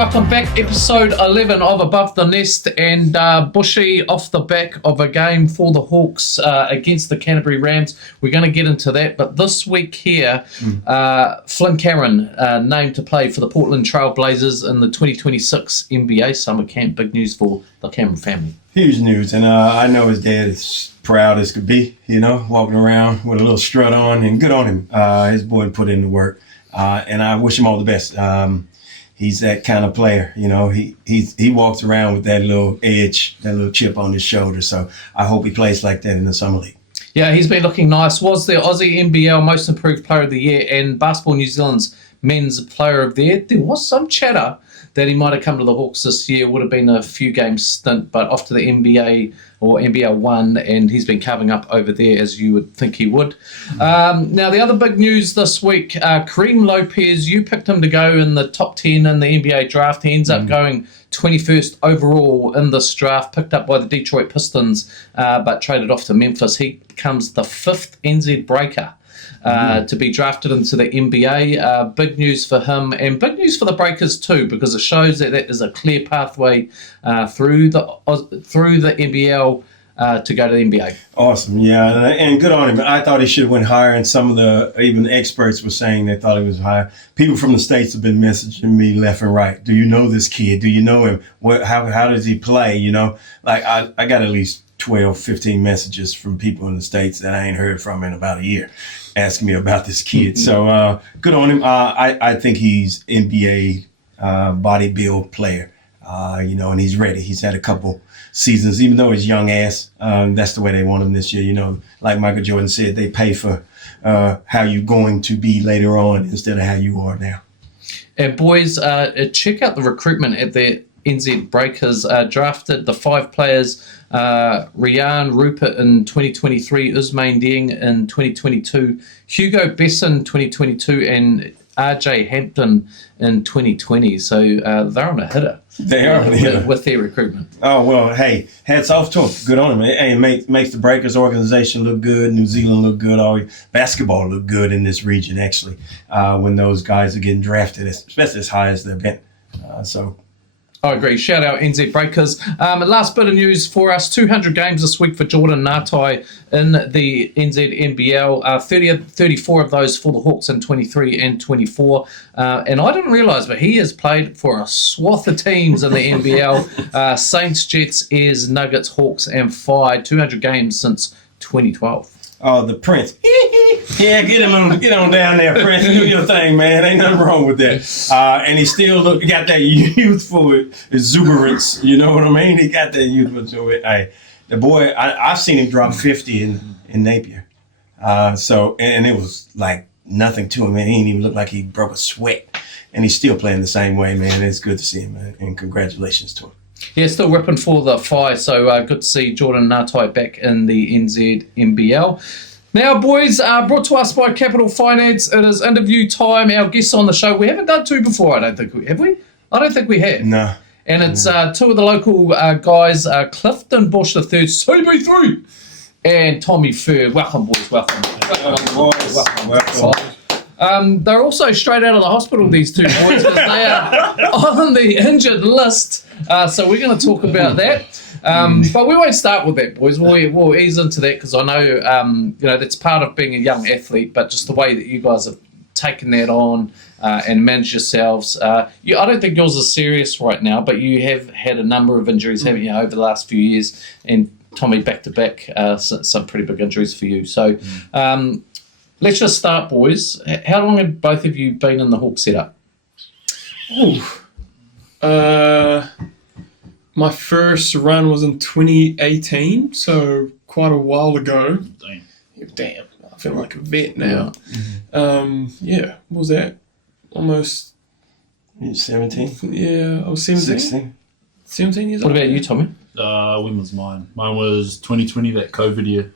welcome back. Episode 11 of Above the Nest, and Bushy off the back of a game for the Hawks against the Canterbury Rams. We're going to get into that, but this week here, Flynn Cameron named to play for the Portland Trail Blazers in the 2026 NBA Summer Camp. Big news for the Cameron family. Huge news, and I know his dad is proud as could be, walking around with a little strut on, and good on him. His boy put in the work, and I wish him all the best. He's that kind of player, he walks around with that little edge, that little chip on his shoulder. So I hope he plays like that in the Summer League. Yeah, he's been looking nice. Was the Aussie NBL Most Improved Player of the Year and Basketball New Zealand's Men's Player of the Year. There was some chatter that he might have come to the Hawks this year. Would have been a few game stint, but off to the NBA or NBL 1, and he's been carving up over there as you would think he would. Now, the other big news this week, Kareem Lopez, you picked him to go in the top 10 in the NBA draft. He ends up going 21st overall in this draft, picked up by the Detroit Pistons, but traded off to Memphis. He becomes the 5th NZ Breaker to be drafted into the NBA. Big news for him, and big news for the Breakers too, because it shows that is a clear pathway through the NBL to go to the NBA. Awesome, yeah, and good on him. I thought he should have went higher, and some of the even experts were saying they thought he was higher. People from the States have been messaging me left and right. Do you know this kid? Do you know him? How does he play? I got at least 12, 15 messages from people in the States that I ain't heard from in about a year asking me about this kid. So good on him. I think he's NBA body build player, and he's ready. He's had a couple seasons, even though he's young ass. That's the way they want him this year. Like Michael Jordan said, they pay for how you're going to be later on instead of how you are now. And boys, check out the recruitment at the NZ Breakers. Drafted the 5 players, Rian Rupert in 2023, Usmain Dieng in 2022, Hugo Besson 2022, and RJ Hampton in 2020. So they're on a hitter. They are on a hitter with their recruitment. Oh, well, hey, hats off to them. Good on them. Hey, it makes the Breakers organization look good. New Zealand look good. Basketball look good in this region, actually, when those guys are getting drafted, especially as high as they've been. I agree. Shout out NZ Breakers. Last bit of news for us, 200 games this week for Jordan Ngatai in the NZ NBL. 34 of those for the Hawks in 23 and 24. And I didn't realise, but he has played for a swath of teams in the NBL. Saints, Jets, Airs, Nuggets, Hawks and Fi. 200 games since 2012. Oh, the Prince. Yeah, get on down there, Prince. Do your thing, man. Ain't nothing wrong with that. And he still got that youthful exuberance. You know what I mean? He got that youthful to it. Hey, the boy, I've seen him drop 50 in Napier. And it was like nothing to him. Man, he didn't even look like he broke a sweat. And he's still playing the same way, man. It's good to see him, man. And congratulations to him. Yeah, still ripping for the Fi, so good to see Jordan Ngatai back in the NZ NBL. Now, boys, brought to us by Capital Finance. It is interview time. Our guests on the show, we haven't done 2 before, I don't think. Have we? I don't think we have. No. And it's 2 of the local guys, Clifton Bush III, CB3, and Tommy Furr. Welcome, boys. Welcome. Welcome. They're also straight out of the hospital, these 2 boys, because they are on the injured list. So we're going to talk about that. But we won't start with that, boys. We'll ease into that because I know, that's part of being a young athlete, but just the way that you guys have taken that on and managed yourselves. I don't think yours is serious right now, but you have had a number of injuries, haven't you, over the last few years? And Tommy, back-to-back, some pretty big injuries for you. So let's just start, boys. How long have both of you been in the Hawk setup? My first run was in 2018, so quite a while ago. Damn, I feel like a vet now. What was that? Almost 17? Yeah, I was 17. 16. 17 years old. old. What about you, Tommy? When was mine? Mine was 2020, that COVID year.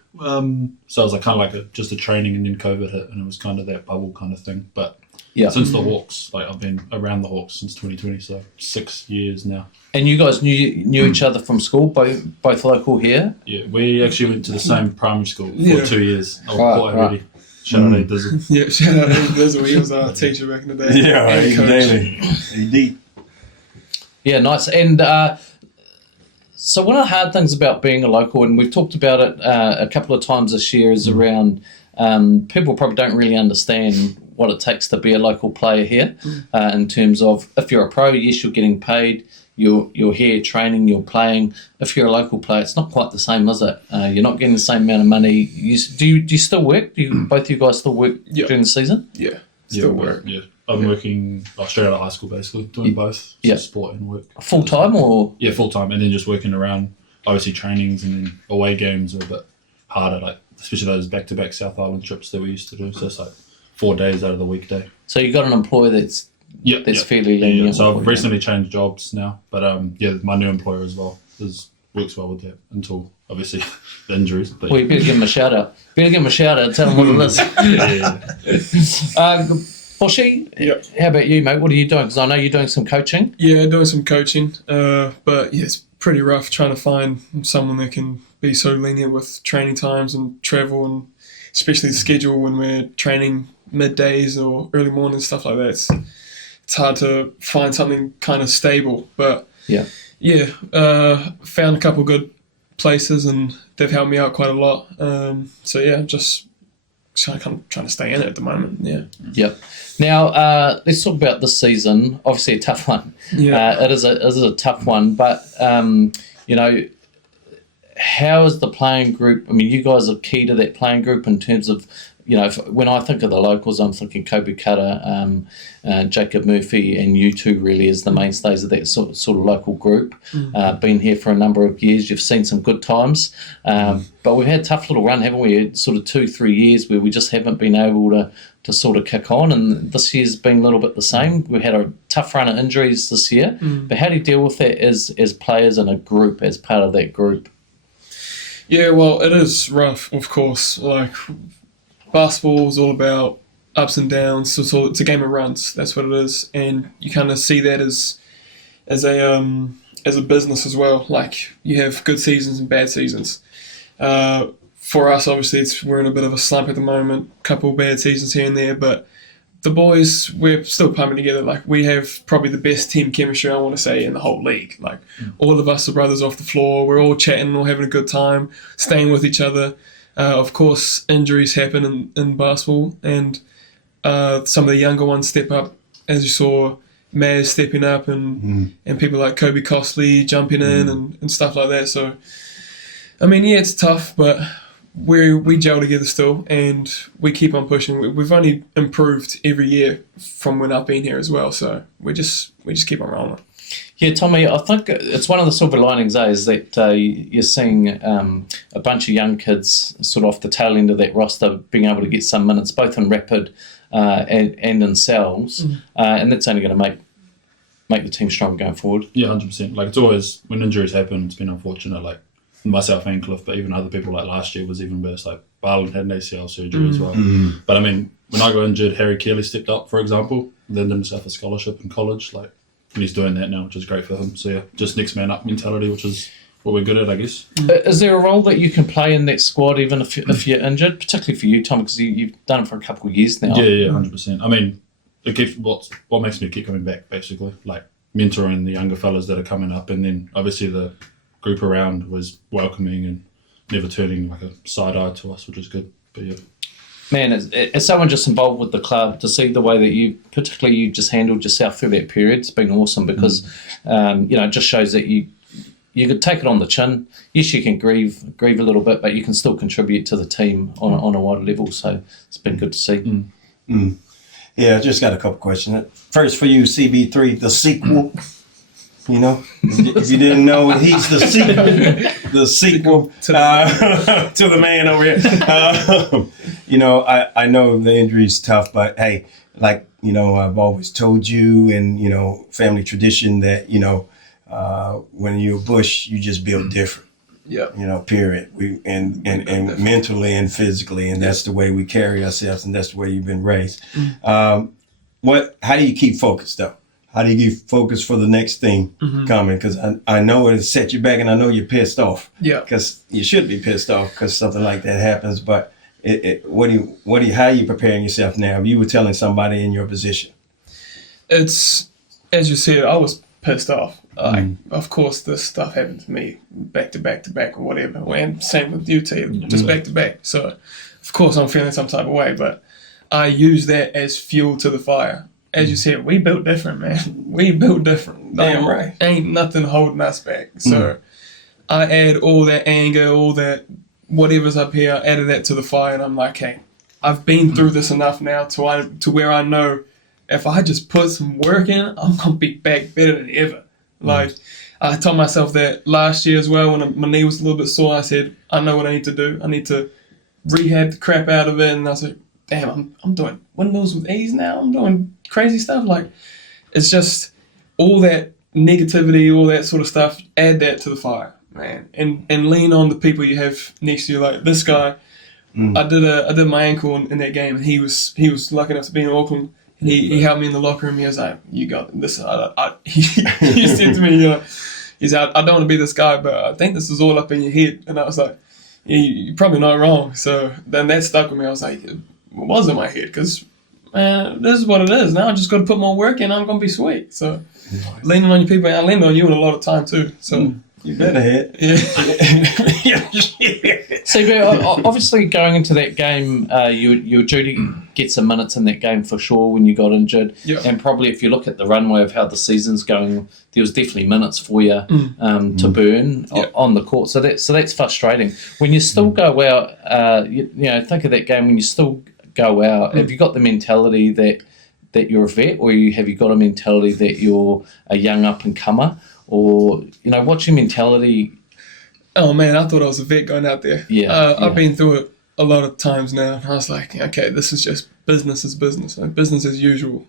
So it was kind of just a training, and then COVID hit, and it was kind of that bubble kind of thing. But since the Hawks, I've been around the Hawks since 2020, so 6 years now. And you guys knew each other from school, both local here? Yeah, we actually went to the same primary school for 2 years. Right. Shout out to Dizzle. Yeah, shout out to Dizzle. He was our teacher back in the day. Yeah, daily. Yeah, nice. And so one of the hard things about being a local, and we've talked about it a couple of times this year, is around people probably don't really understand what it takes to be a local player here in terms of if you're a pro, yes, you're getting paid, you're here training, you're playing. If you're a local player, it's not quite the same, is it? You're not getting the same amount of money. Do you still work? Both you guys still work during the season? Yeah, still work. Yeah. I've been working straight out of high school, basically, doing both sport and work. Full-time or? Yeah, full-time, and then just working around, obviously, trainings, and then away games are a bit harder, like especially those back-to-back South Island trips that we used to do. So it's like 4 days out of the weekday. So you got an employer that's fairly lenient. Yeah. So I've recently changed jobs now, but my new employer as well works well with that until obviously the injuries. But well, you better give him a shout out. Tell him what it is. Boshy, how about you, mate? What are you doing? Because I know you're doing some coaching. Yeah, doing some coaching. But yeah, it's pretty rough trying to find someone that can be so lenient with training times and travel, and especially the schedule when we're training middays or early mornings, stuff like that. It's hard to find something kind of stable. But found a couple good places and they've helped me out quite a lot. So yeah, just kind of trying to stay in it at the moment. Yeah. Yep. Now let's talk about this season. Obviously, a tough one. Yeah. It is a tough one, but how is the playing group? I mean, you guys are key to that playing group in terms of, when I think of the locals, I'm thinking Kobe Cutter, Jacob Murphy, and you two really as the mainstays of that sort of local group. Been here for a number of years. You've seen some good times, but we've had a tough little run, haven't we? Sort of 2-3 years where we just haven't been able to sort of kick on, and this year's been a little bit the same. We had a tough run of injuries this year, but how do you deal with that as players in a group, as part of that group? Yeah, well, it is rough, of course. Like, basketball is all about ups and downs, so it's a game of runs. That's what it is, and you kind of see that as a business as well. Like, you have good seasons and bad seasons. For us, obviously, we're in a bit of a slump at the moment. Couple bad seasons here and there, but the boys, we're still pumping together. Like, we have probably the best team chemistry, I want to say, in the whole league. Like, all of us are brothers off the floor. We're all chatting, all having a good time, staying with each other. Of course, injuries happen in basketball, and some of the younger ones step up, as you saw Maz stepping up, and people like Kobe Costley jumping in and stuff like that. So, I mean, yeah, it's tough, but we gel together still, and we keep on pushing. We've only improved every year from when I've been here as well, so we just keep on rolling. Yeah, Tommy, I think it's one of the silver linings, is that you're seeing a bunch of young kids sort of off the tail end of that roster being able to get some minutes, both in Rapid and in Cells, and that's only going to make the team strong going forward. Yeah, 100%. Like, it's always, when injuries happen, it's been unfortunate, like myself and Cliff, but even other people, like last year was even worse. Like, Barland had an ACL surgery as well. But I mean, when I got injured, Harry Keeley stepped up, for example, then did himself a scholarship in college, like, and he's doing that now, which is great for him. So yeah, just next man up mentality, which is what we're good at, I guess. Is there a role that you can play in that squad, even if you're injured, particularly for you, Tom, because you've done it for a couple of years now? Yeah, 100%. I mean, what makes me keep coming back, basically, like mentoring the younger fellas that are coming up, and then obviously the group around was welcoming and never turning like a side eye to us, which is good. But yeah. Man, as someone just involved with the club, to see the way that you just handled yourself through that period, it's been awesome, because it just shows that you could take it on the chin. Yes, you can grieve a little bit, but you can still contribute to the team on a wider level. So it's been good to see. Yeah, I just got a couple questions. First for you, CB3, the sequel. If you didn't know, he's the sequel to the man over here. I know the injury's tough, but hey, like, I've always told you, and, family tradition that, when you're a Bush, you just build different. Yeah. Period. And mentally and physically, and that's the way we carry ourselves, and that's the way you've been raised. How do you keep focused though? How do you keep focused for the next thing coming? Because I know it set you back, and I know you're pissed off. Yeah. Because you should be pissed off because something like that happens. But how are you preparing yourself now? If you were telling somebody in your position, it's, as you said, I was pissed off. Of course, this stuff happened to me back to back to back or whatever. And same with you, T, just back to back. So, of course, I'm feeling some type of way, but I use that as fuel to the fire. As you said, we built different, man. We built different. Damn right. Ain't nothing holding us back. So, I add all that anger, all that whatever's up here, I added that to the fire, and I'm like, hey, I've been through this enough now to where I know if I just put some work in, I'm going to be back better than ever. Like, I told myself that last year as well when my knee was a little bit sore. I said, I know what I need to do. I need to rehab the crap out of it. And I was like, damn, I'm doing windmills with ease now. I'm doing crazy stuff. Like, it's just all that negativity, all that sort of stuff, add that to the fire, man. And lean on the people you have next to you. Like this guy, I did my ankle in that game, and he was lucky enough to be in Auckland. He helped me in the locker room. He was like, "You got this." He said to me, "He's out. I don't want to be this guy, but I think this is all up in your head." And I was like, "You're probably not wrong." So then that stuck with me. I was like, "It was in my head because, man, this is what it is. Now I just got to put more work in. I'm gonna be sweet." So leaning on your people, and I leaned on you a lot of time too. So. You better hit. Yeah. So obviously going into that game, you were due to get some minutes in that game for sure when you got injured. Yeah. And probably if you look at the runway of how the season's going, there was definitely minutes for you to burn on the court. So that's frustrating. When you still go out, you know, think of that game when you still go out. Have you got the mentality that you're a vet, or have you got a mentality that you're a young up and comer? Or, you know, what's your mentality? Oh, man, I thought I was a vet going out there. Yeah. I've been through it a lot of times now. I was like, okay, this is just business is business. Like, business as usual.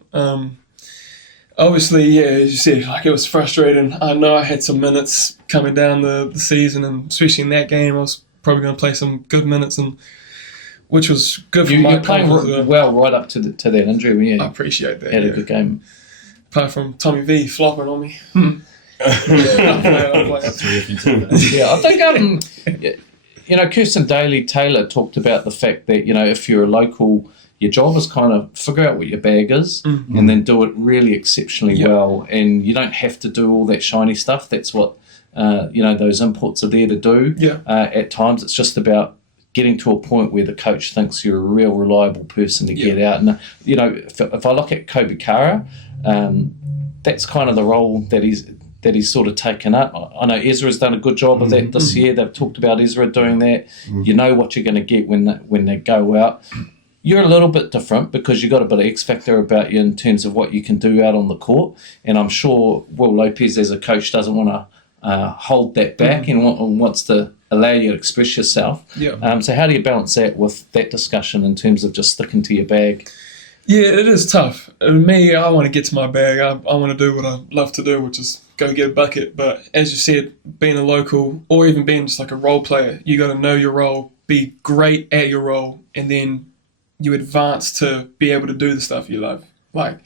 Obviously, yeah, as you said, like it was frustrating. I know I had some minutes coming down the season, and especially in that game, I was probably going to play some good minutes, and which was good for my You're playing well right up to that injury when you I appreciate that. had a good game. Apart from Tommy V flopping on me. Yeah, I think you know, Kirsten Taylor talked about the fact that, you know, if you're a local, your job is kind of figure out what your bag is and then do it really exceptionally well, and you don't have to do all that shiny stuff. That's what you know, those inputs are there to do. At times it's just about getting to a point where the coach thinks you're a real reliable person to get out. And you know, if I look at Kobe Kara, that's kind of the role that he's sort of taken up. I know Ezra's done a good job of that this year. They've talked about Ezra doing that. You know what you're going to get when they go out. You're a little bit different because you've got a bit of X factor about you in terms of what you can do out on the court. And I'm sure Will Lopez as a coach doesn't want to hold that back and wants to allow you to express yourself. So how do you balance that with that discussion in terms of just sticking to your bag? Yeah, it is tough. Me, I want to get to my bag. I want to do what I love to do, which is go get a bucket. But as you said, being a local or even being just like a role player, you got to know your role, be great at your role, and then you advance to be able to do the stuff you love. Like,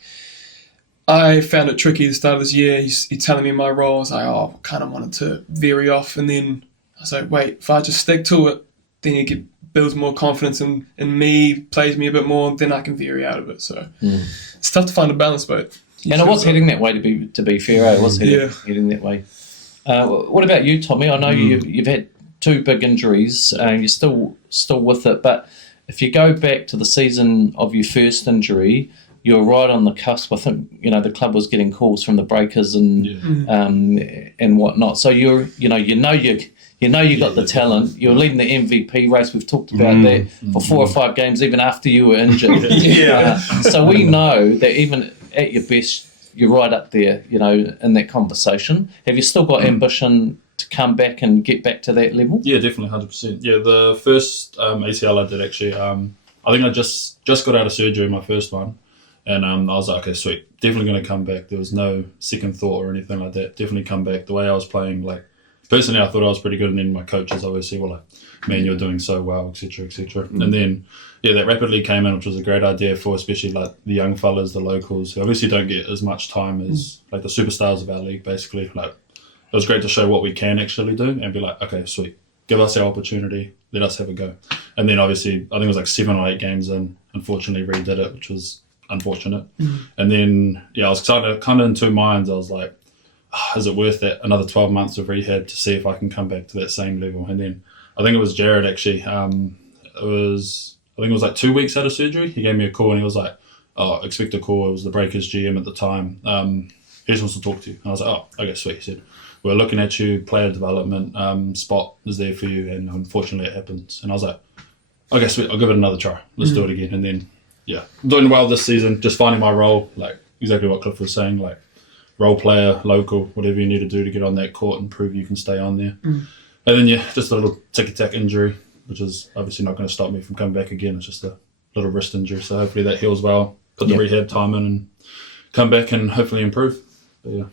I found it tricky at the start of this year. He's telling me my role. I was like, I kind of wanted to vary off. And then I was like, wait, if I just stick to it, then you builds more confidence in me, plays me a bit more, then I can vary out of it. So it's tough to find a balance, but... And it was heading that way, to be fair. It was heading that way. What about you, Tommy? I know you've had 2 big injuries, and you're still with it, but if you go back to the season of your first injury, you were right on the cusp. I think, you know, the club was getting calls from the Breakers and whatnot. So you got the talent. You're leading the MVP race. We've talked about that for 4 or 5 games, even after you were injured. So we know that even at your best, you're right up there, you know, in that conversation. Have you still got ambition to come back and get back to that level? Yeah, definitely, 100%. Yeah, the first ACL I did actually, I think I just got out of surgery, my first one. And I was like, okay, sweet, definitely going to come back. There was no second thought or anything like that. Definitely come back. The way I was playing, like, personally, I thought I was pretty good, and then my coaches obviously were like, man, you're doing so well, etc., etc. And then, that rapidly came in, which was a great idea for especially like the young fellas, the locals, who obviously don't get as much time as like the superstars of our league, basically. Like, it was great to show what we can actually do and be like, okay, sweet, give us our opportunity, let us have a go. And then obviously, I think it was like 7 or 8 games in, unfortunately redid it, which was unfortunate. And then, I was kind of in 2 minds. I was like, is it worth that another 12 months of rehab to see if I can come back to that same level? And then I think it was Jared actually. I think it was like 2 weeks out of surgery. He gave me a call and he was like, "Oh, expect a call." It was the Breakers GM at the time. He just wants to talk to you. And I was like, "Oh, okay, sweet." He said, "We're looking at you. Player development spot is there for you, and unfortunately it happens." And I was like, "Okay, sweet. I'll give it another try. Let's do it again." And then, yeah, doing well this season. Just finding my role, like exactly what Cliff was saying, like role player, local, whatever you need to do to get on that court and prove you can stay on there. And then, yeah, just a little tick-tack injury, which is obviously not going to stop me from coming back again. It's just a little wrist injury. So hopefully that heals well. Put the rehab time in and come back and hopefully improve. But, yeah.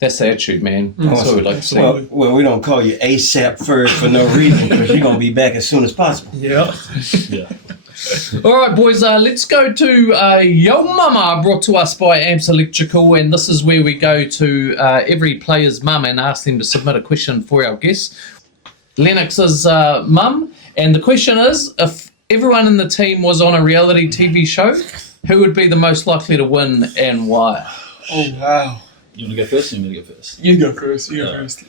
That's the attitude, man. That's what we like to see. Well, we don't call you ASAP for no reason because you're going to be back as soon as possible. Yeah. Yeah. All right, boys, let's go to Yo Mama, brought to us by Amps Electrical, and this is where we go to every player's mum and ask them to submit a question for our guests. Lennox's mum, and the question is, if everyone in the team was on a reality TV show, who would be the most likely to win and why? Oh, wow. You want to go first or you want me to go first? You go first.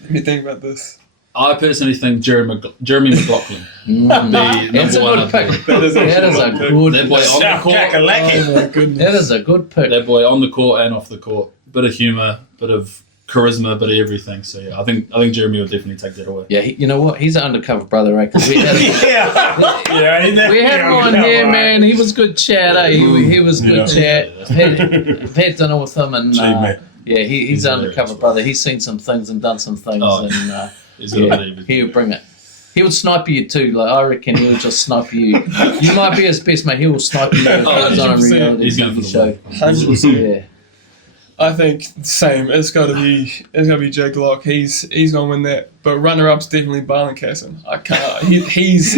Let me think about this. I personally think Jeremy McLaughlin would be That's number a one. good pick. That is That is a good That boy on the court. Oh, my goodness. That is a good pick. That boy on the court and off the court. Bit of humour, bit of charisma, bit of everything. So yeah, I think Jeremy will definitely take that away. Yeah, you know what? He's an undercover brother, right? 'Cause we had we had him on here, man. He was good chat. Eh? He was good chat. I've had dinner with him, and he's an undercover brother. He's seen some things and done some things, and he'll bring it. He would snipe you too. Like I reckon he would just snipe you. You might be his best mate. He will snipe you if he's on a reality TV show. 100%. Yeah. I think same. It's got to be Jake Locke. He's gonna win that. But runner-up's definitely Barlincassen. I can't. He's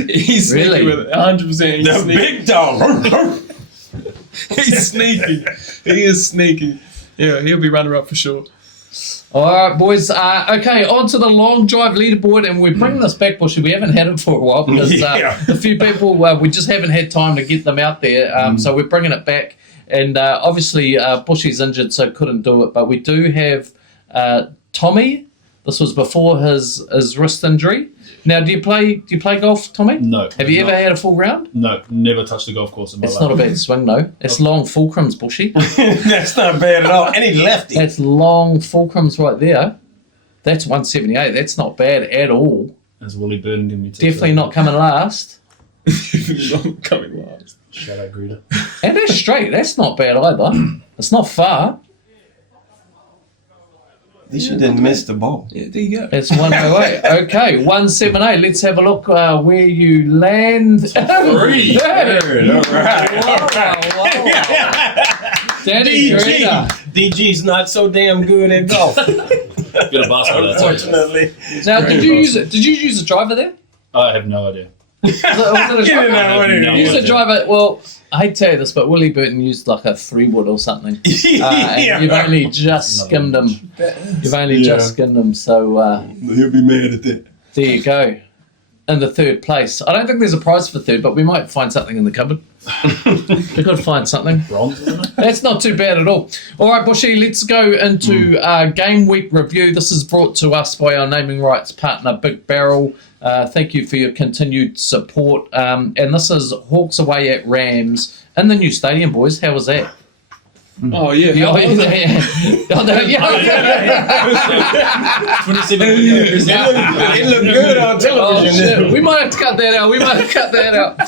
Really? sneaky with it. 100%. The big dog. He's sneaky. He is sneaky. Yeah, he'll be runner-up for sure. All right, boys. Okay, on to the long drive leaderboard, and we're bringing this back, Bushy. We haven't had it for a while because a few people, we just haven't had time to get them out there. So we're bringing it back. And obviously, Bushy's injured, so couldn't do it. But we do have Tommy. This was before his wrist injury. Now, do you play golf, Tommy? No. Have you ever had a full round? No, never touched a golf course in my life. It's not a bad swing, though. It's long fulcrums, Bushy. That's not bad at all. And he left it. That's long fulcrums right there. That's 178. That's not bad at all. As Willie Burton gave me tips. Definitely not coming last. Not coming last. Shout out Greta. And that's straight. That's not bad either. It's not far. At least you didn't miss the ball. Yeah, there you go. It's 108. Okay, 178. Let's have a look where you land. Three. Third, all right. Danny Greta. DG's not so damn good at golf. Bit of basketball, Unfortunately. Now, did you use a driver there? I have no idea. Was it a Get it out, what No it Use is. a driver. Well, I hate to tell you this, but Willie Burton used like a 3-wood or something. And you've only just skimmed him. You've only just skimmed him. So He'll be mad at that. there you go. In the third place. I don't think there's a prize for third, but we might find something in the cupboard. We could find something. Bronze, isn't it? That's not too bad at all. All right, Bushy, let's go into game week review. This is brought to us by our naming rights partner, Big Barrel. Thank you for your continued support. And this is Hawks away at Rams in the new stadium, boys. How was that? Oh, yeah. Yeah. 27 It looked good on Oh, television. shit. We might have to cut that out.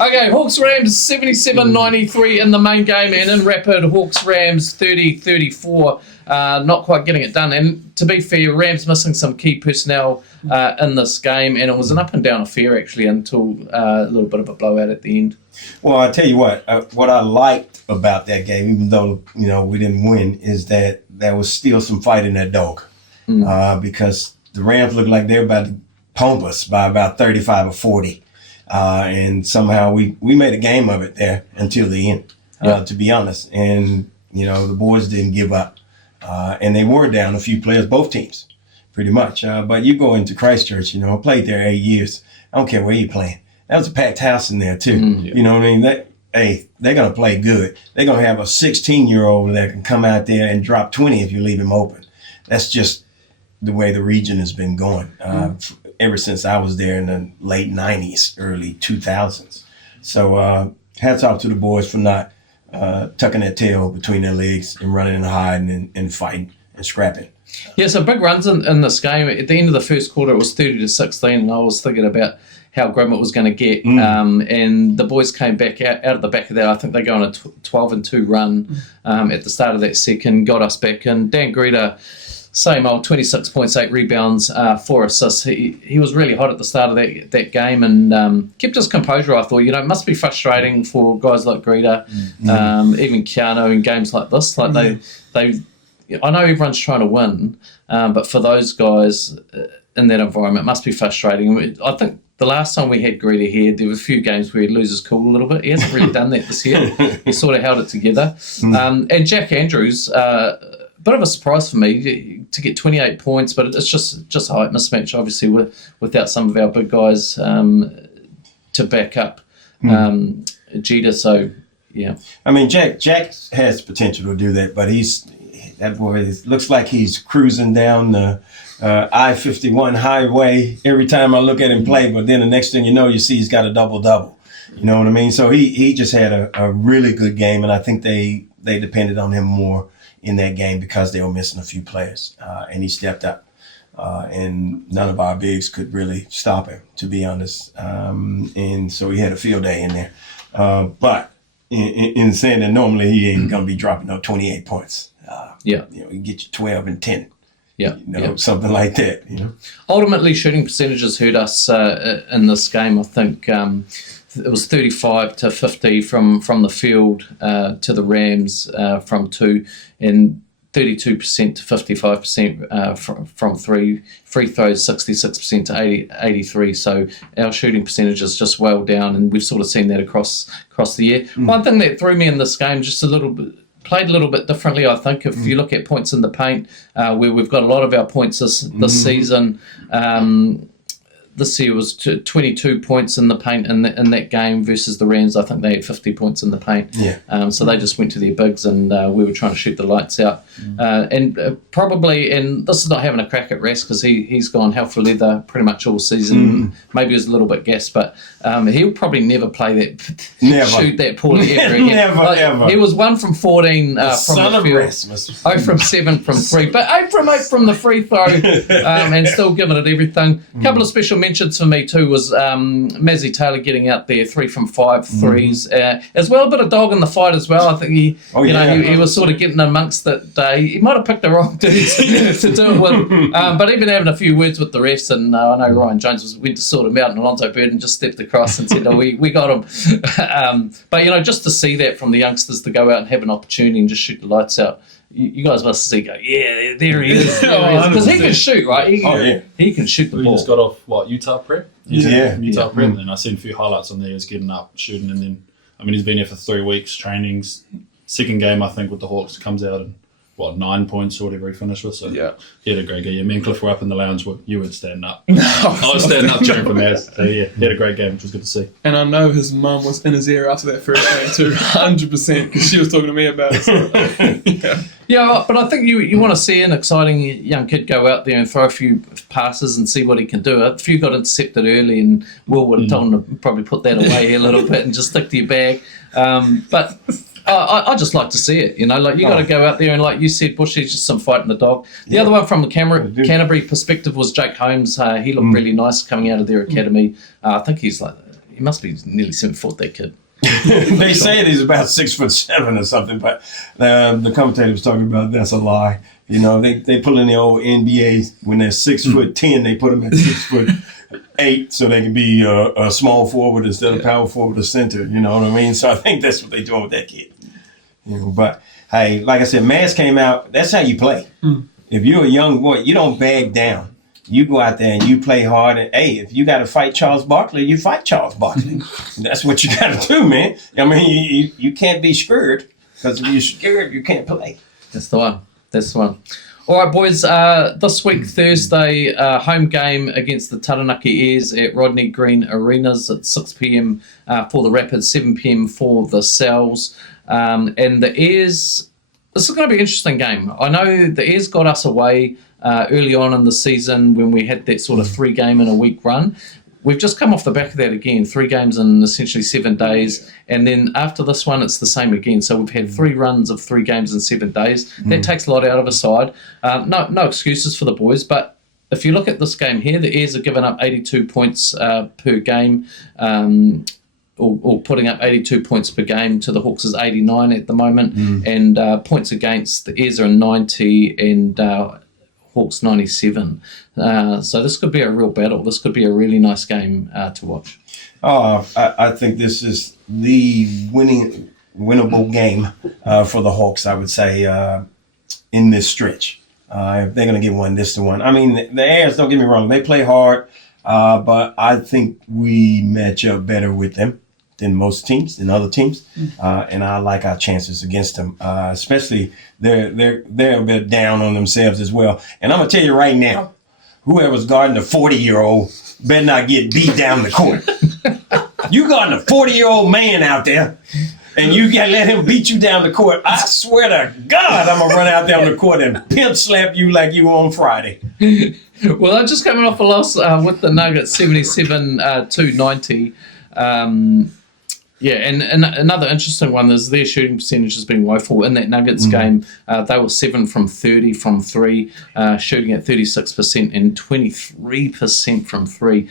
Okay, Hawks-Rams 77-93 in the main game, and in rapid, Hawks-Rams 30-34. Not quite getting it done. And to be fair, Rams missing some key personnel in this game, and it was an up and down affair actually until a little bit of a blowout at the end. Well, I tell you what I liked about that game, even though we didn't win, is that there was still some fight in that dog, because the Rams looked like they were about to pump us by about 35 or 40, and somehow we made a game of it there until the end, to be honest. And the boys didn't give up, and they were down a few players, both teams, pretty much. But you go into Christchurch, I played there 8 years. I don't care where you're playing. That was a packed house in there too. You know what I mean? They're gonna play good. They're gonna have a 16-year-old that can come out there and drop 20 if you leave him open. that's just the way the region has been going ever since I was there in the late 90s, early 2000s. So hats off to the boys for not tucking their tail between their legs and running and hiding and fighting and scrapping. Yeah, so big runs in this game. At the end of the first quarter, it was 30-16, and I was thinking about how grim it was going to get. And the boys came back out of the back of that. I think they go on a 12-2 run at the start of that second, got us back in. Dan Greta, same old, 26 points, 8 rebounds, 4 assists. He was really hot at the start of that game and kept his composure, I thought. You know, it must be frustrating for guys like Greta, even Keanu in games like this. Like they I know everyone's trying to win, but for those guys in that environment, it must be frustrating. I think the last time we had Greta here, there were a few games where he'd lose his cool a little bit. He hasn't really done that this year. He sort of held it together. And Jack Andrews, bit of a surprise for me to get 28 points, but it's just a height mismatch, obviously, without some of our big guys to back up Jeter. So, yeah. I mean, Jack has potential to do that, but that boy looks like he's cruising down the I-51 highway every time I look at him play, but then the next thing you know, you see he's got a double-double. You know what I mean? So he just had a really good game, and I think they depended on him more in that game because they were missing a few players, and he stepped up. And none of our bigs could really stop him, to be honest. And so he had a field day in there. But in saying that, normally he ain't going to be dropping no 28 points. You know, he get you 12 and 10. Yeah, you know, something like that. You know, ultimately shooting percentages hurt us in this game. I think it was 35-50 from the field to the Rams from 2, and 32% to 55% from free throws, 66% to 83. So our shooting percentage is just well down, and we've sort of seen that across the year. One thing that threw me in this game just played a little bit differently, I think. If you look at points in the paint, where we've got a lot of our points this season, this year was 22 points in the paint in that game versus the Rams. I think they had 50 points in the paint. So they just went to their bigs, and we were trying to shoot the lights out. And probably, and this is not having a crack at Ras because he's gone hell for leather pretty much all season. Maybe he was a little bit gassed, but he'll probably never play that, shoot that poorly ever again. Ever. He was 1 from 14 from the field, 0 from 7 from 3, but 8 from 8 from the free throw, and still giving it everything. A couple of special mentions for me too was Mazzy Taylor getting out there 3 from 5 threes, as well. A bit of dog in the fight as well. I think he was sort of getting amongst that. He might have picked the wrong dudes to do it with, but even having a few words with the refs, and I know Ryan Jones went to sort him out, and Alonzo Burden just stepped across and said, we got him. But just to see that from the youngsters to go out and have an opportunity and just shoot the lights out, you guys must see go, yeah, there he is. Because he can shoot, right? He can shoot the ball. He just got off, Utah Prep? Utah Prep, Mm. and I seen a few highlights on there. He was getting up, shooting, and then, he's been here for 3 weeks, trainings. Second game, I think, with the Hawks, comes out and, 9 points or whatever he finished with. So he had a great game. Me and Cliff were up in the lounge. You weren't standing up. I was standing up cheering for Maz. So, he had a great game, which was good to see. And I know his mum was in his ear after that first game too, 100%, because she was talking to me about it. So, Yeah, but I think you want to see an exciting young kid go out there and throw a few passes and see what he can do. A few got intercepted early, and Will would have told him to probably put that away a little bit and just stick to your bag. But I just like to see it, you got to go out there and, like you said, Bushy's just some fighting the dog. The other one from the Canterbury perspective was Jake Holmes. He looked really nice coming out of their academy. I think he must be nearly 7 foot, that kid. They say he's about 6'7" or something, but the commentator was talking about that's a lie. They pull in the old NBA when they're 6'10", they put them at 6'8", so they can be a small forward instead of power forward or center. You know what I mean? So I think that's what they're doing with that kid. But hey, like I said, Maz came out. That's how you play. If you're a young boy, you don't bag down. You go out there and you play hard. And hey, if you got to fight Charles Barkley, you fight Charles Barkley. That's what you got to do, man. You can't be scared, because if you're scared, you can't play. That's the one. All right, boys. This week, Thursday, home game against the Taranaki Airs at Rodney Green Arenas at 6 p.m. For the Rapids, 7 p.m. for the Cells. And the Airs this is going to be an interesting game. I know the Airs got us away early on in the season when we had that sort of 3-game-in-a-week run. We've just come off the back of that again, 3 games in essentially 7 days. And then after this one, it's the same again. So we've had 3 runs of 3 games in 7 days. That takes a lot out of a side. No excuses for the boys. But if you look at this game here, the Airs are giving up 82 points per game, or putting up 82 points per game to the Hawks is 89 at the moment. And points against, the Airs are 90 and Hawks 97. So this could be a real battle. This could be a really nice game to watch. I think this is the winnable game for the Hawks, I would say, in this stretch. If they're going to get one, this the one. I mean, the Airs, don't get me wrong, they play hard, but I think we match up better with them than most teams, than other teams, and I like our chances against them. Especially they're a bit down on themselves as well. And I'm gonna tell you right now, whoever's guarding the 40-year-old better not get beat down the court. You guarding a 40-year-old man out there, and you gotta let him beat you down the court. I swear to God, I'm gonna run out down the court and pimp slap you like you were on Friday. Well, I'm just coming off a loss with the Nuggets, 77-90. Yeah, and another interesting one is their shooting percentage has been woeful. In that Nuggets game, they were 7 from 30 from 3, shooting at 36% and 23% from 3.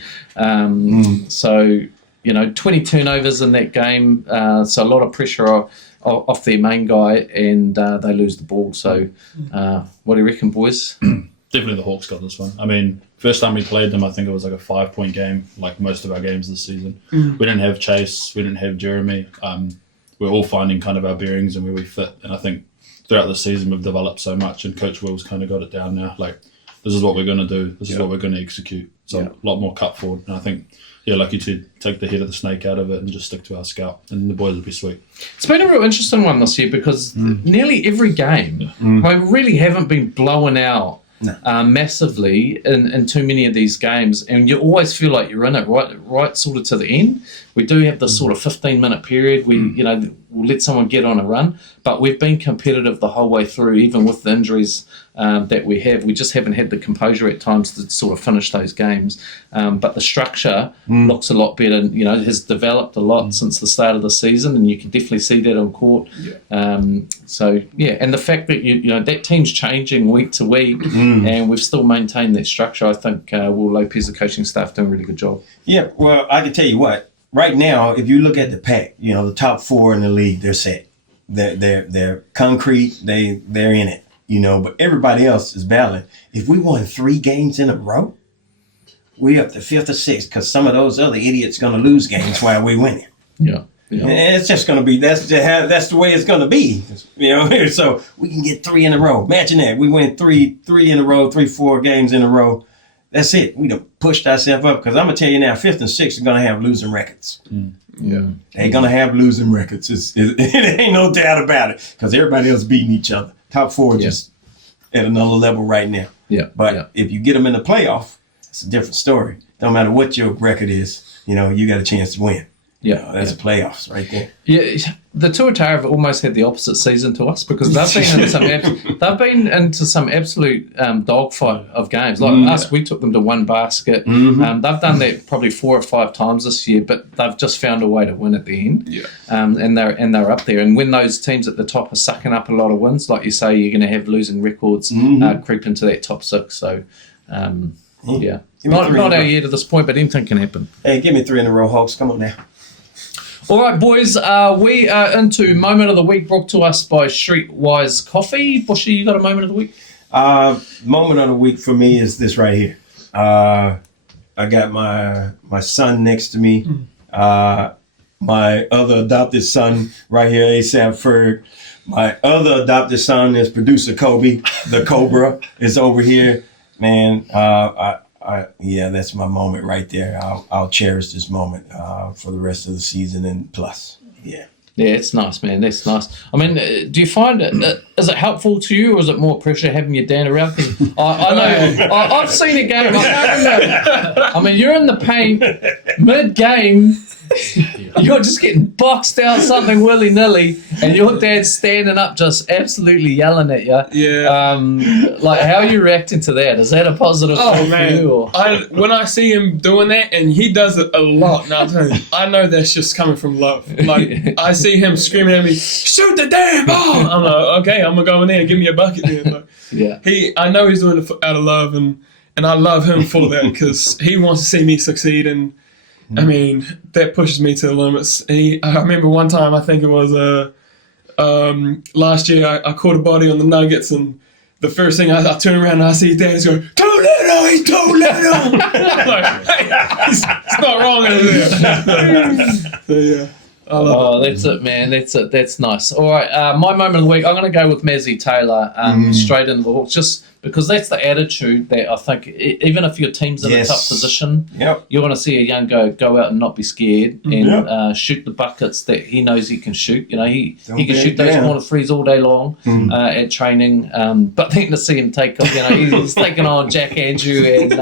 So, 20 turnovers in that game. So a lot of pressure off their main guy, and they lose the ball. So what do you reckon, boys? Definitely the Hawks got this one. I mean, first time we played them, I think it was like a 5-point game, like most of our games this season. We didn't have Chase, we didn't have Jeremy. We're all finding kind of our bearings and where we fit. And I think throughout the season we've developed so much, and Coach Will's kind of got it down now. Like, this is what we're going to do. This is what we're going to execute. So a lot more cut forward. And I think, like you said, take the head of the snake out of it and just stick to our scout. And the boys will be sweet. It's been a real interesting one this year because nearly every game, we really haven't been blowing out massively in too many of these games, and you always feel like you're in it right sort of to the end. We do have this sort of 15-minute period where we'll let someone get on a run, but we've been competitive the whole way through, even with the injuries that we have. We just haven't had the composure at times to sort of finish those games, but the structure looks a lot better. Has developed a lot since the start of the season, and you can definitely see that on court. And the fact that that team's changing week to week, and we've still maintained that structure. I think Will Lopez, the coaching staff, doing a really good job. Yeah, well, I can tell you what. Right now, if you look at the pack, the top 4 in the league, they're set. They're concrete. They're in it. But everybody else is battling. If we won 3 games in a row, we're up to 5th or 6th because some of those other idiots going to lose games while we're winning. Yeah. And it's just going to be that's the way it's going to be. So we can get 3 in a row. Imagine that we win 3 in a row, 3-4 games in a row. That's it. We done pushed ourselves up because I'm gonna tell you now, 5th and 6th are gonna have losing records. They're gonna have losing records. It ain't no doubt about it because everybody else beating each other. Top 4 just at another level right now. But if you get them in the playoff, it's a different story. Don't matter what your record is, you got a chance to win. That's playoffs right there. The Tuatara have almost had the opposite season to us because they've been into some absolute dogfight of games. Like us, we took them to 1 basket. They've done that probably 4 or 5 times this year, but they've just found a way to win at the end. And they're up there. And when those teams at the top are sucking up a lot of wins, like you say, you're going to have losing records creep into that top 6. So. Not our year to this point, but anything can happen. Hey, give me 3 in a row, Hawks. Come on now. All right, boys, we are into Moment of the Week brought to us by Streetwise Coffee. Bushy, you got a Moment of the Week? Moment of the Week for me is this right here. I got my son next to me. My other adopted son right here, ASAP Ferg. My other adopted son is producer Kobe, the Cobra, is over here. Man, that's my moment right there. I'll cherish this moment for the rest of the season and plus. Yeah, it's nice, man. That's nice. I mean, do you find is it helpful to you, or is it more pressure having your dad around? Because I know I've seen a game. I mean, you're in the paint mid-game, you're just getting boxed out something willy-nilly, and your dad's standing up just absolutely yelling at you. Yeah. Like, how are you reacting to that? Is that a positive thing for you? Or? When I see him doing that, and he does it a lot, now I'm telling you, I know that's just coming from love. Like, I see him screaming at me, shoot the damn ball! I'm like, okay, I'm gonna go in there and give me a bucket then. Like, I know he's doing it out of love, and I love him for that because he wants to see me succeed, and I mean, that pushes me to the limits. I remember one time, I think it was last year, I caught a body on the Nuggets, and the first thing I turn around and I see Dad, he's going, too little, he's too little. I'm like, hey, it's not wrong over there. So yeah. That's it, man. That's it. That's nice. All right, my moment of the week, I'm going to go with Mazzy Taylor straight into the Hawks, just because that's the attitude that I think, even if your team's in a tough position, you want to see a young go out and not be scared and shoot the buckets that he knows he can shoot. You know, he can shoot those corner threes all day long at training, but then to see him take off, you know, he's taking on Jack Andrew and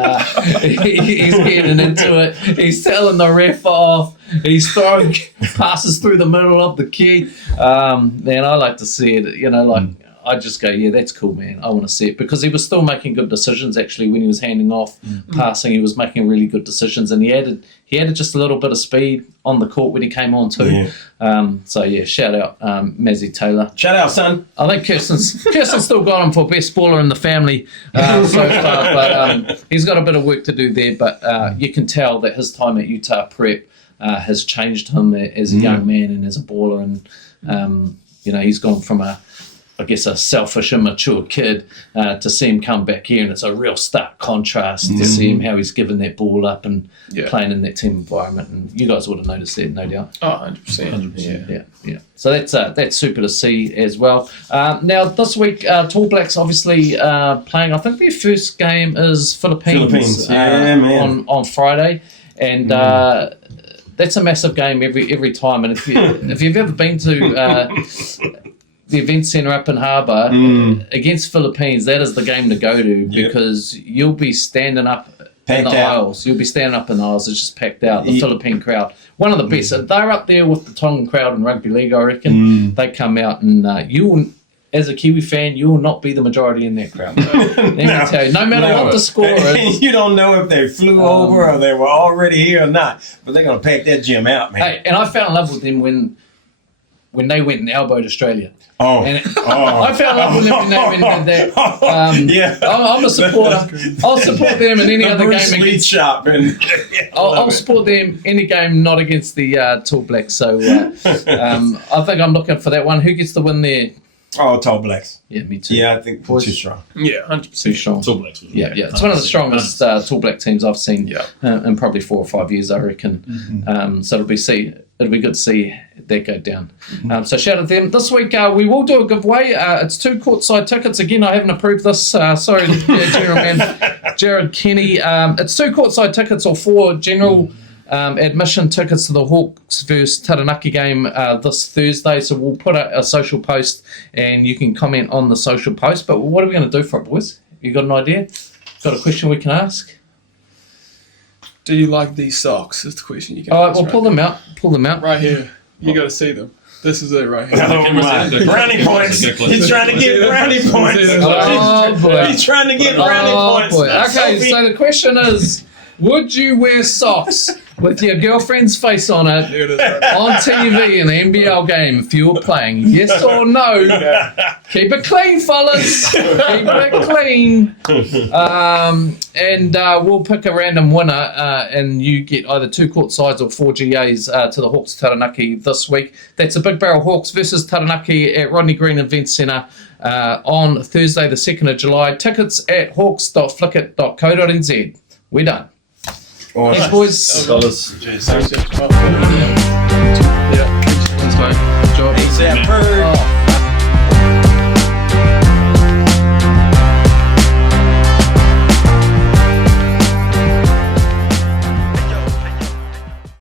he's getting into it. He's telling the ref off. He's throwing passes through the middle of the key. Man, I like to see it, you know, like, I just go, yeah, that's cool, man. I want to see it, because he was still making good decisions. Actually, when he was handing off, passing, he was making really good decisions, and he added just a little bit of speed on the court when he came on too. So yeah, shout out Mazzy Taylor. Shout out, son. I think Kirsten's still got him for best baller in the family so far, but he's got a bit of work to do there. But you can tell that his time at Utah Prep has changed him as a young man and as a baller, and you know, he's gone from a selfish, immature kid to see him come back here, and it's a real stark contrast to see him, how he's given that ball up and playing in that team environment. And you guys would have noticed that, no doubt. Oh, 100%. Yeah. So that's super to see as well. Now this week, Tall Blacks obviously playing. I think their first game is Philippines on Friday, and that's a massive game every time. And if you've ever been to the event centre up in Harbour against Philippines, that is the game to go to, because you'll be standing up in the aisles. You'll be standing up in the aisles. It's just packed out. The Philippine crowd, one of the best. They're up there with the Tongan crowd in rugby league, I reckon. They come out, and you will, as a Kiwi fan, you will not be the majority in that crowd. Let me tell you, no matter what the score is. You don't know if they flew over or they were already here or not, but they're going to pack that gym out, man. Hey, and I fell in love with them when they went and elbowed Australia. I fell in love with them when they went and did that. I'm a supporter. I'll support them in any other game. I'll support them any game, not against the Tall Blacks. So I think I'm looking for that one. Who gets the win there? Oh, Tall Blacks. Yeah, me too. Yeah, I think too strong. Yeah, 100% too strong. Tall Blacks. Yeah. It's one of the strongest Tall Black teams I've seen in probably 4 or 5 years, I reckon. So it'll be good to see that go down. So shout out to them. This week we will do a giveaway. It's 2 courtside tickets. Again, I haven't approved this. Sorry, General Man Jared Kenny. It's 2 courtside tickets or 4 general admission tickets to the Hawks versus Taranaki game this Thursday. So we'll put a social post, and you can comment on the social post. But what are we going to do for it, boys? You got an idea? Got a question we can ask? Do you like these socks? Is the question you can ask. All right, well, pull them out. Pull them out. Right here. You got to see them. This is it right here. Oh, my. Brownie points. He's trying to get brownie points. Oh, boy. He's trying to get brownie points. Boy. Okay, so the question is, would you wear socks with your girlfriend's face on it on TV in an NBL game if you were playing? Yes or no? Keep it clean, fellas. Keep it clean. And we'll pick a random winner, and you get either 2 court sides or 4 GAs to the Hawks Taranaki this week. That's a Big Barrel Hawks versus Taranaki at Rodney Green Event Centre on Thursday, the 2nd of July. Tickets at hawks.flickit.co.nz. We're done. Awesome. Thanks, boys. Fellas. Cheers.